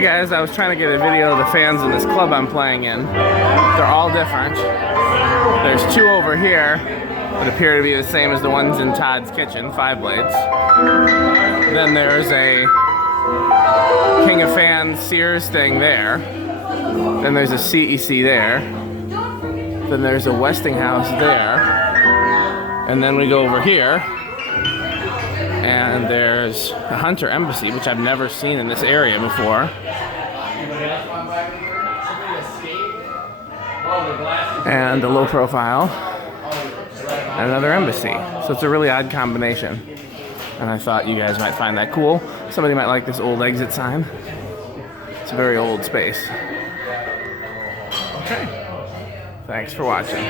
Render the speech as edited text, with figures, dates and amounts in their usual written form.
Sorry guys, I was trying to get a video of the fans in this club I'm playing in. They're all different. There's two over here that appear to be the same as the ones in Todd's kitchen, 5 blades. Then there's a King of Fans Sears thing there. Then there's a CEC there. Then there's a Westinghouse there. And then we go over here, and there's a Hunter Embassy, which I've never seen in this area before. And a low profile, and another embassy. So it's a really odd combination. And I thought you guys might find that cool. Somebody might like this old exit sign. It's a very old space. Okay. Thanks for watching.